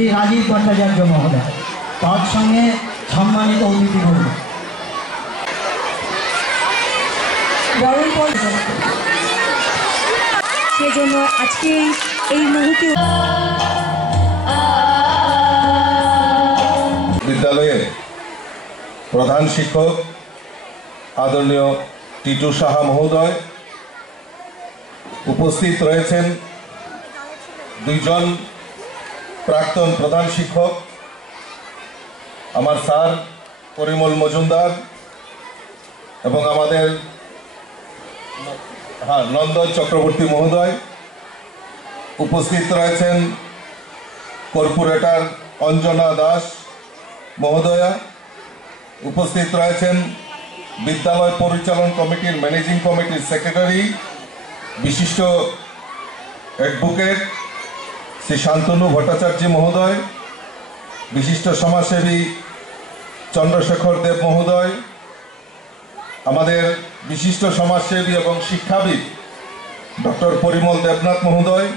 শ্রী রাজীব ভট্টাচার্য মহোদয়, তার সঙ্গে সম্মানিত অতিথিবৃন্দ। সেজন্য আজকে এই মুহূর্তে বিদ্যালয়ের প্রধান শিক্ষক আদরণীয় টিটু সাহা মহোদয়, উপস্থিত রয়েছেন দুইজন প্রাক্তন প্রধান শিক্ষক, আমার স্যার পরিমল মজুমদার এবং আমাদের নন্দন চক্রবর্তী মহোদয়, উপস্থিত রয়েছেন কর্পোরেটর অঞ্জনা দাস মহোদয়া, উপস্থিত রয়েছেন বিদ্যালয় পরিচালন কমিটির ম্যানেজিং কমিটির সেক্রেটারি বিশিষ্ট অ্যাডভোকেট শ্রী শান্তনু ভট্টাচার্য মহোদয়, বিশিষ্ট সমাজসেবী চন্দ্রশেখর দেব মহোদয়, আমাদের বিশিষ্ট সমাজসেবী এবং শিক্ষাবিদ ডক্টর পরিমল দেবনাথ মহোদয়,